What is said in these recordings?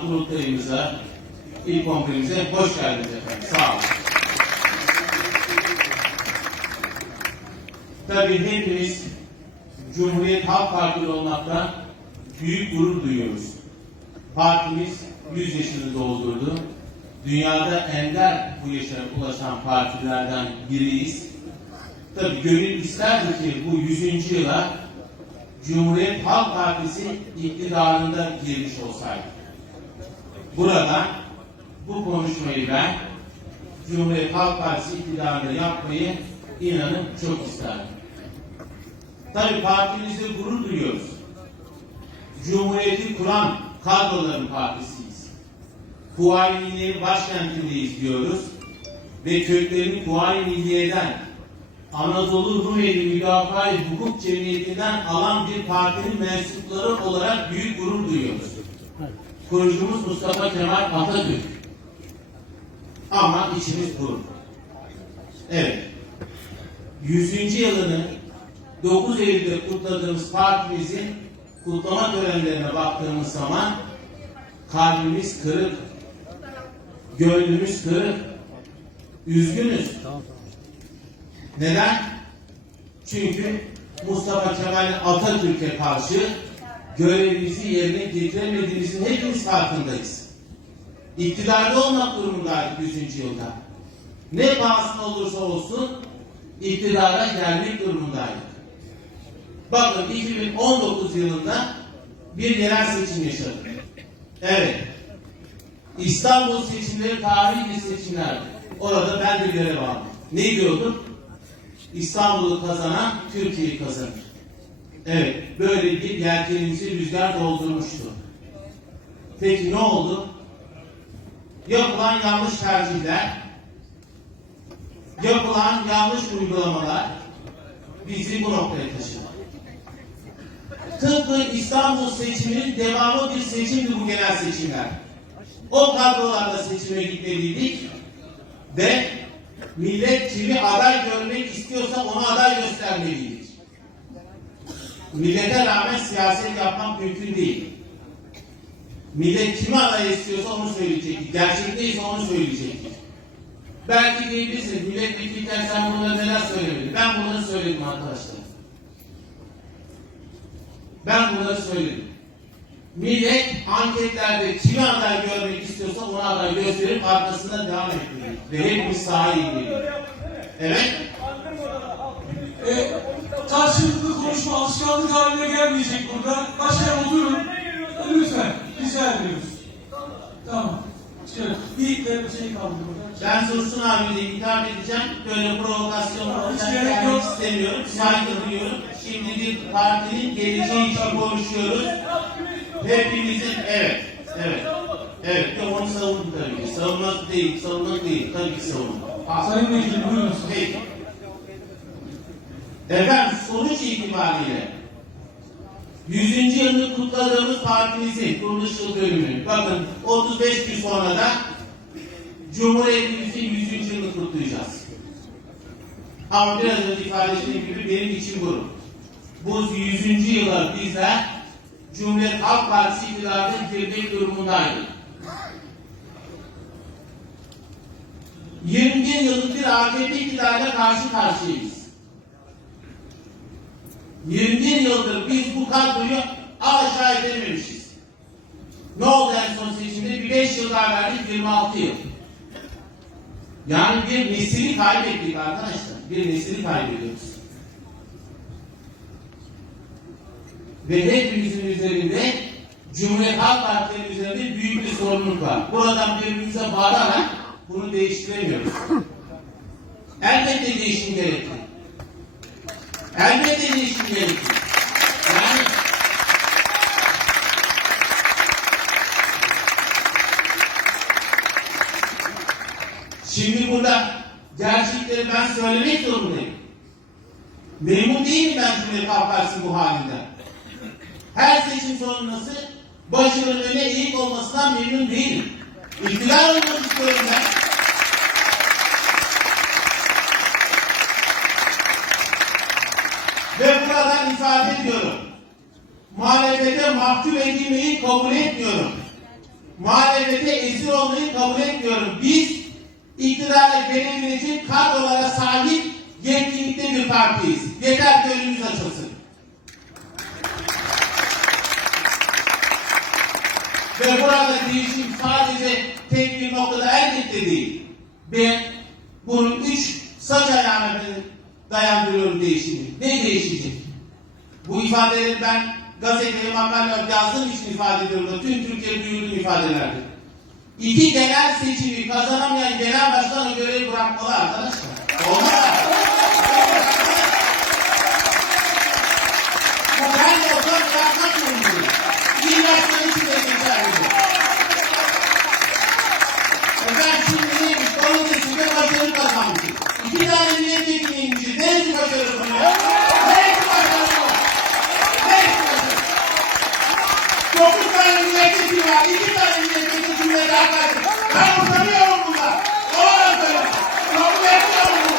kurultayımıza, ilk kongremize hoş geldiniz efendim. Sağ olun. Tabii hepimiz Cumhuriyet Halk Partili olmaktan büyük gurur duyuyoruz. Partimiz 100 yaşını doldurdu. Dünyada ender bu yaşa ulaşan partilerden biriyiz. Tabii gönül isterdi ki bu 100. yıla Cumhuriyet Halk Partisi iktidarında girmiş olsaydı. Burada bu konuşmayı ben Cumhuriyet Halk Partisi iktidarında yapmayı inanın çok isterdim. Tabii partimizde gurur duyuyoruz. Cumhuriyeti kuran kadroların partisiyiz. Kuvayi Milliye'nin başkentindeyiz diyoruz. Ve köklerini Kuvayi Milliye'den Anadolu Rumeli Müdafaa Hukuk Cemiyeti'nden alan bir partinin mensupları olarak büyük gurur duyuyoruz. Kurucumuz Mustafa Kemal Atatürk. Ama içimiz buruk. Evet. 100. yılını 9 Eylül'de kutladığımız partimizin kutlama törenlerine baktığımız zaman kalbimiz kırık, gönlümüz kırık, üzgünüz. Neden? Çünkü Mustafa Kemal Atatürk'e karşı görevimizi yerine getiremediğimizin hepimiz farkındayız. İktidarda olmak durumundaydık 100. yılda. Ne pahasına olursa olsun iktidara gelmek durumundaydık. Bakın 2019 yılında bir yerel seçim yaşadık. Evet. İstanbul seçimleri tarihi bir seçimlerdi. Orada ben de görev aldım. Ne diyorduk? İstanbul'u kazanan Türkiye'yi kazanır. Evet, böyle bir yelkenimizi rüzgar doldurmuştu. Peki ne oldu? Yapılan yanlış tercihler, yapılan yanlış uygulamalar bizi bu noktaya taşıdı. Tıpkı İstanbul seçiminin devamı bir seçimdi bu genel seçimler. O kadrolarla seçime gitmeliydik ve millet kimi aday görmek istiyorsa ona aday göstermeliydik. Millete rağmen siyaset yapmak mümkün değil. Millet kimi aday istiyorsa onu söyleyecekti. Gerçek neyse onu söyleyecekti. Belki diyebilirsiniz, milletvekilken sen bunları neler söylemedin? Ben bunları söyledim arkadaşlar. Ben bunları söyledim. Millet anketlerde kimi aday görmek istiyorsa ona aday gösterip arkasında devam etmeli. Ve hepimiz sahaya inmeli. Evet. E, konuşma alışkanlık haline gelmeyecek burada. Başkan oturun. Lütfen. Rica ediyoruz. Tamam. Şöyle bir bir şey kaldı burada. Ben Dursun abiyle hitap edeceğim. Böyle provokasyon Hiç falan gerek gelmek yok. istemiyorum. Saygı duyuyorum. Şimdi bir partinin geleceği için konuşuyoruz. Hepimizin evet. Evet. Evet. Yok onu savundum tabii ki. Savunmak değil. Savunmak değil. Tabii ki savundum. Ha. Sayın Vekilim buyurun. Peki. Efendim sonuç itibariyle 100. yılını kutladığımız partimizin kuruluş yıl dönümü. Bakın 35 gün sonra da Cumhuriyetimizin 100. yılını kutlayacağız. Ama biraz önce ifade ettiğim gibi benim için gurur. Bu 100. yıla bizler Cumhuriyet Halk Partisi iktidarına girmek durumundaydık. 21 yıllık bir AKP iktidarına karşı karşıyayız. 21 yıldır biz bu kadroyu aşağı edememişiz. Ne oldu en son seçimde? Bir 5 yıl daha verdik 26 yıl. Yani bir nesili kaybettik arkadaşlar. Bir nesili kaybediyoruz. Ve hepimizin üzerinde Cumhuriyet Halk Partisi'nin üzerinde büyük bir sorumluluk var. Buradan birbirimize bağırarak bunu değiştiremiyoruz. Elbette değişim gerekli. Elbette gerekli. Yani Şimdi burada gerçekleri ben söylemek zorundayım. Memnun değilim ben Cumhuriyet Halk Partisi bu halinden. Her seçim sonrası başımın öne eğik olmasından memnun değilim. İktidar olmak istiyorum ben. Ve buradan ifade ediyorum. Muhalefete mahkum edilmeyi kabul etmiyorum. Muhalefete rezil olmayı kabul etmiyorum. Biz iktidara gelebilecek kadrolara sahip yetkinlikte bir partiyiz. Yeter ki önümüz açılsın. Ve burada değişim sadece tek bir noktada elbette değil. Ben bunun üç saç ayağına dayandırıyorum değişimi. Ne değişecek? Bu ifadeleri ben gazeteye makale yazdığım için ifade ediyorum da tüm Türkiye duyurduğum ifadelerdir. İki genel seçimi kazanamayan genel başkan o görevi bırakmalı arkadaşlar. Olmaz. Ben de olsam bırakmak zorundayım. İyi başkan için de geçerli. bu. E Ben şimdi neymiş? Balıkesir'de başarı kazanmışım. İki tane milletvekiliymişiz. Neresi başarı bunu ya? Neresi başarı bu? Neresi başarı? Dokuz tane milletvekili var. İki tane milletvekili cümlede arkadaşım. Ben utanıyorum bundan. Doğru söylüyorum. Kabul etmiyorum bunu.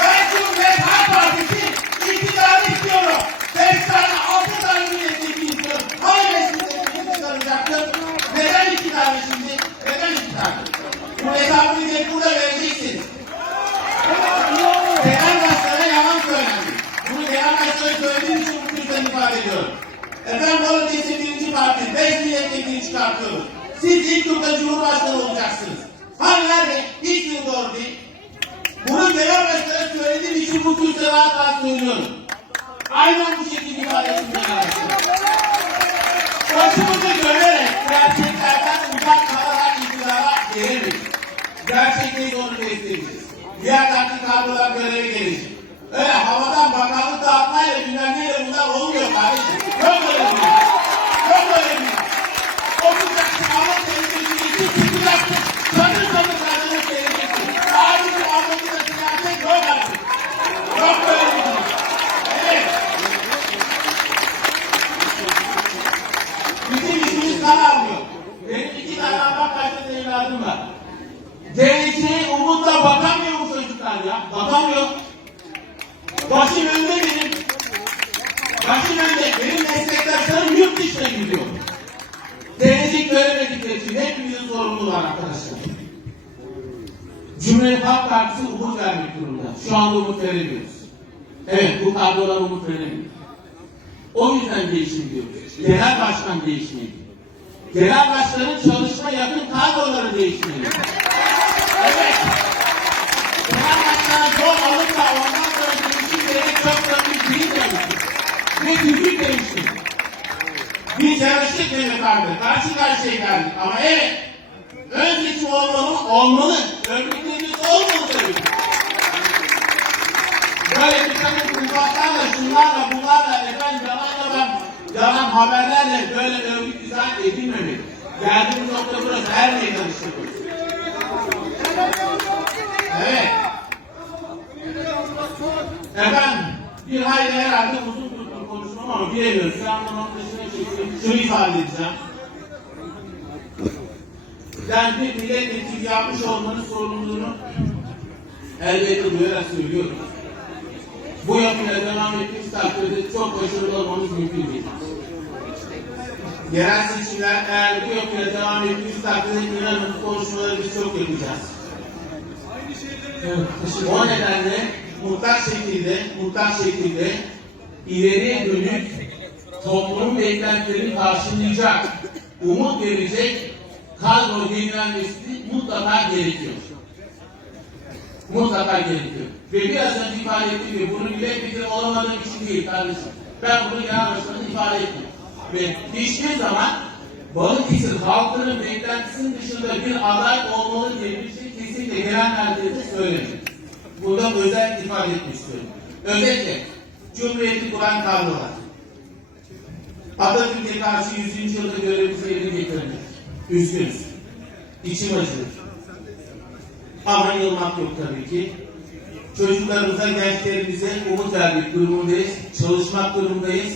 Ben Cumhuriyet Halk Partisi iktidarı istiyorum. Beş tane, altı tane milletvekili istiyorum. Hangi beş milletvekili çıkaracaktım? Neden iki tane şimdi? Neden iki tane? Bu hesabını gelip burada vereceksiniz. Genel başkana yalan söylendi. Bunu genel başkana söylediğim için bu yüzden ifade ediyorum. Efendim Balıkesir birinci parti, beş milletvekili çıkartıyoruz. Siz ilk turda Cumhurbaşkanı olacaksınız. Hani nerede? Hiç yıl doğru değil. Bunu genel başkana söylediğim için bu kürsüde rahat rahat. Aynen bu şekilde ifade başkana. Başımızı dönerek gerçeklerden uzak kalarak iktidara gelemeyiz. Gerçekliği onu besleyeceğiz. Diğer taktik kadrolar göreve gelecek. Öyle havadan bakanlık dağıtmayla bilmem neyle bunlar olmuyor kardeşim. Yok öyle bir şey. Yok öyle bir şey. Oturacaksın Allah temizliğini iki çıkacaksın. Sanır sanır kadını seyredeceksin. Abicim ablamı da siyaset yok artık. Yok öyle bir şey. Evet. Bizim işimiz kan almıyor. Benim iki tane Allah kaçta evladım var. Geleceğe umutla bakamıyor bu çocuklar ya. Bakamıyor. Başım önde benim. Başım önde. Benim meslektaşlarım yurt dışına gidiyor. Gelecek göremedikleri için hepimizin sorumluluğu var arkadaşlar. Cumhuriyet Halk Partisi umut vermek durumunda. Şu anda umut veremiyoruz. Evet bu kadrolar umut veremiyor. O yüzden değişim diyoruz. Genel başkan değişmeli. Genel başkanın çalışma yakın kadroları değişmeli. Evet. Genel başkana zor alıp da bir değil demiştim. Ve tüzük demiştim. Biz yarıştık Mehmet abi. Karşı karşıya geldik. Ama evet. Ön seçim olmalı? Olmalı. Örgütlerimiz olmalı tabii. Böyle bir takım ufaklarla, şunlarla, bunlarla, efendim yalan yalan, yalan haberlerle böyle örgüt dizayn edilmemeli. Geldiğimiz nokta burası, her işte burası. Evet. Efendim, bir hayli herhalde uzun tuttum konuşmam ama bilemiyorum. Şu anda noktasına çekeyim. Şunu ifade edeceğim. Ben bir milletvekili yapmış olmanın sorumluluğunu elbette duyarak söylüyorum. Bu yapıyla devam ettiğimiz takdirde çok başarılı olmamız mümkün değil. Yerel seçimler eğer bu yapıyla devam ettiğimiz takdirde inanın konuşmaları biz çok yapacağız. Evet, O nedenle mutlak şekilde, mutlak şekilde ileriye dönük toplumun beklentilerini karşılayacak, umut verecek kadro yenilenmesi mutlaka gerekiyor. Mutlaka gerekiyor. Ve biraz önce ifade ettiğim gibi bunu milletvekili olamadığım için değil kardeşim. Ben bunu genel başkanı ifade ettim. Ve hiçbir zaman Balıkesir halkının beklentisinin dışında bir aday olmalı diye bir şey kesinlikle genel merkezde söylemiyorum. Burada özel ifade etmek istiyorum. Özellikle Cumhuriyeti kuran kadrolar. Atatürk'e karşı 100. yılda görevimizi yerine getirmek. Üzgünüz. İçim acıyor. Ama yılmak yok tabii ki. Çocuklarımıza, gençlerimize umut vermek durumundayız. Çalışmak durumundayız.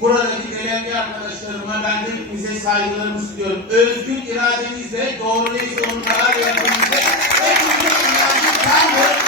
Buradaki görevli arkadaşlarıma ben de hepinize saygılarımı sunuyorum. Özgür irademizle doğru ve doğru karar verdiğimizde hepimizin inancı